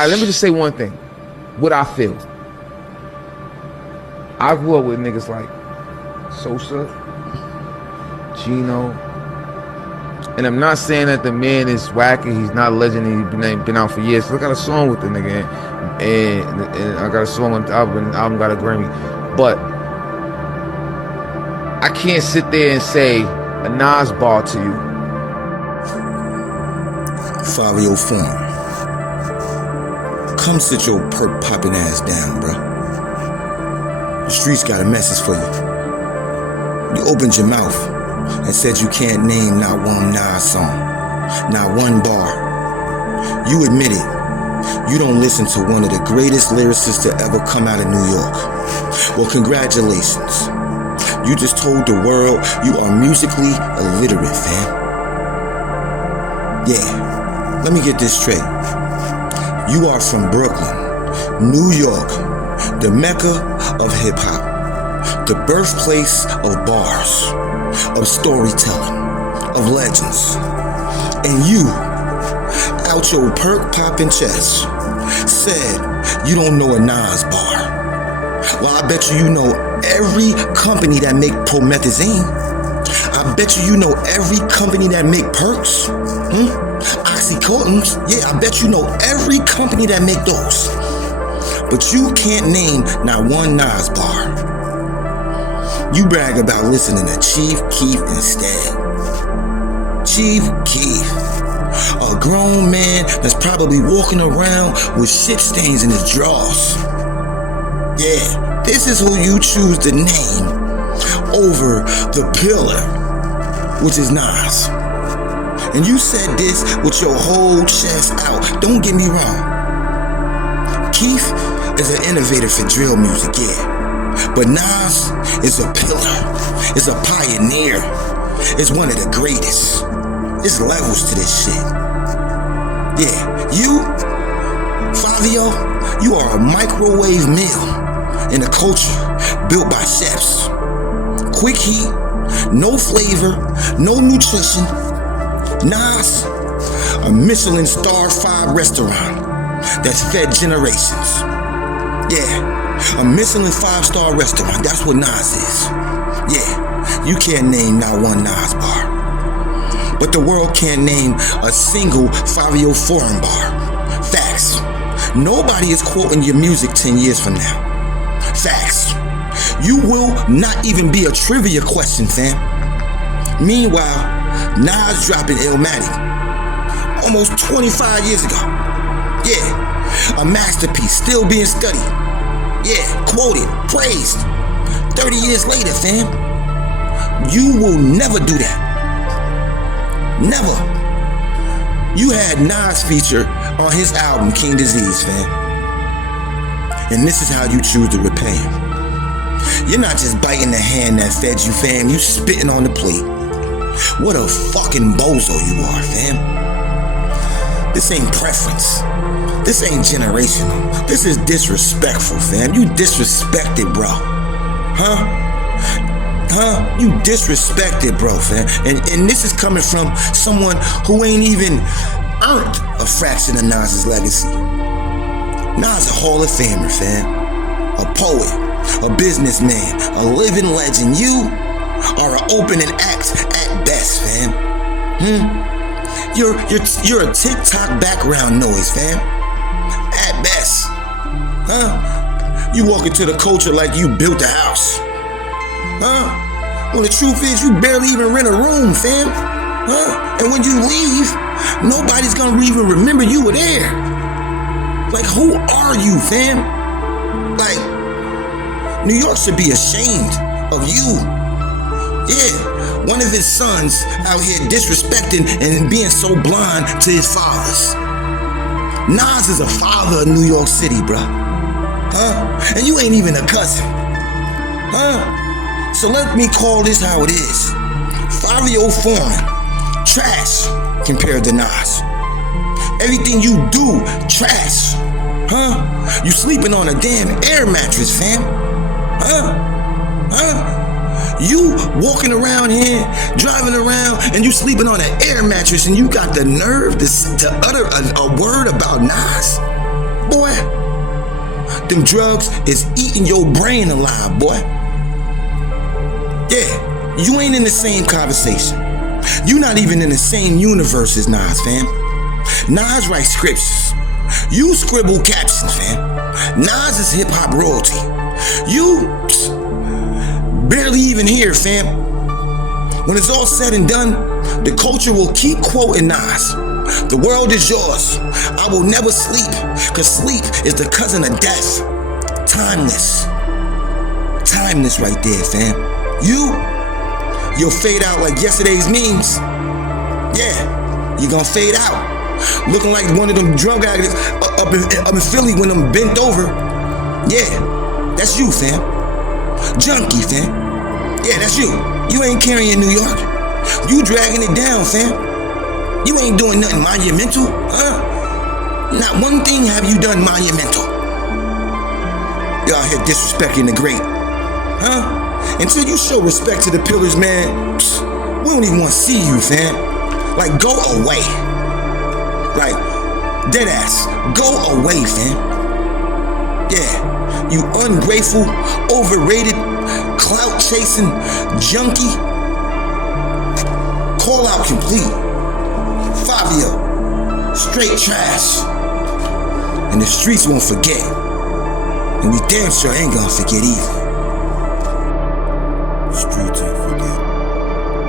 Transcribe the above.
right, let me just say one thing. What I feel. I grew up with niggas like Sosa, Gino, and I'm not saying that the man is wacky. He's not a legend. He's been out for years. So I got a song with the nigga, and I got a song on the album got a Grammy. But I can't sit there and say a Nas bar to you. Fivio form. Come sit your perk popping ass down, bruh. The streets got a message for you. You opened your mouth and said you can't name not one Nas song, not one bar. You admit it. You don't listen to one of the greatest lyricists to ever come out of New York. Well, congratulations. You just told the world you are musically illiterate, fam. Yeah, let me get this straight. You are from Brooklyn, New York, the Mecca of hip-hop, the birthplace of bars, of storytelling, of legends. And you, out your perk-popping chest, said you don't know a Nas bar. Well, I bet you know every company that make promethazine. I bet you know every company that make perks. Oxycontins. Yeah, I bet you know every company that make those. But you can't name not one Nas bar. You brag about listening to Chief Keef instead. Chief Keef, a grown man that's probably walking around with shit stains in his drawers. Yeah, this is who you choose to name over the pillar, which is Nas. And you said this with your whole chest out. Don't get me wrong. Keef is an innovator for drill music, yeah. But Nas is a pillar. Is a pioneer. Is one of the greatest. It's levels to this shit. Yeah, you, Fivio, you are a microwave meal in a culture built by chefs. Quick heat, no flavor, no nutrition. Nas, a Michelin star 5 restaurant that's fed generations. Yeah, a Michelin 5-star restaurant, that's what Nas is. Yeah, you can't name not one Nas bar. But the world can't name a single Fivio foreign bar. Facts. Nobody is quoting your music 10 years from now. Facts. You will not even be a trivia question, fam. Meanwhile, Nas dropping Illmatic almost 25 years ago. Yeah, a masterpiece still being studied. Yeah, quoted, praised. 30 years later, fam. You will never do that. Never. You had Nas feature on his album King Disease, fam. And this is how you choose to repay him. You're not just biting the hand that fed you, fam. You spitting on the plate. What a fucking bozo you are, fam. This ain't preference. This ain't generational. This is disrespectful, fam. You disrespected, bro. Huh? You disrespected, bro, fam. And this is coming from someone who ain't even earned a fraction of Nas's legacy. Nas a Hall of Famer, fam. A poet, a businessman, a living legend. You are an opening act at best, fam. You're a TikTok background noise, fam. At best. You walk into the culture like you built a house. Well, the truth is you barely even rent a room, fam. And when you leave, nobody's gonna even remember you were there. Like, who are you, fam? Like, New York should be ashamed of you. Yeah, one of his sons out here disrespecting and being so blind to his fathers. Nas is a father of New York City, bruh. And you ain't even a cousin. So let me call this how it is. Fivio foreign, trash compared to Nas. Everything you do, trash. You sleeping on a damn air mattress, fam. You walking around here, driving around, and you sleeping on an air mattress, and you got the nerve to utter a word about Nas? boy, them drugs is eating your brain alive, boy. Yeah, you ain't in the same conversation. You not even in the same universe as Nas, fam. Nas writes scripts. You scribble captions, fam. Nas is hip-hop royalty. You barely even here, fam. When it's all said and done, the culture will keep quoting Nas. The world is yours. I will never sleep, cause sleep is the cousin of death. Timeless. Timeless right there, fam. You'll fade out like yesterday's memes. Yeah, you're gonna fade out. Looking like one of them drug addicts up in Philly when I'm bent over. Yeah, that's you, fam. Junkie, fam. Yeah, that's you. You ain't carrying New York. You dragging it down, fam. You ain't doing nothing monumental, huh? Not one thing have you done monumental. Y'all here disrespecting the great, huh? Until you show respect to the pillars, man, we don't even want to see you, fam. Like, go away. Like, dead ass, go away, fam. Yeah, you ungrateful, overrated, clout chasing junkie. Call out complete. Fivio, straight trash. And the streets won't forget. And we damn sure ain't gonna forget either.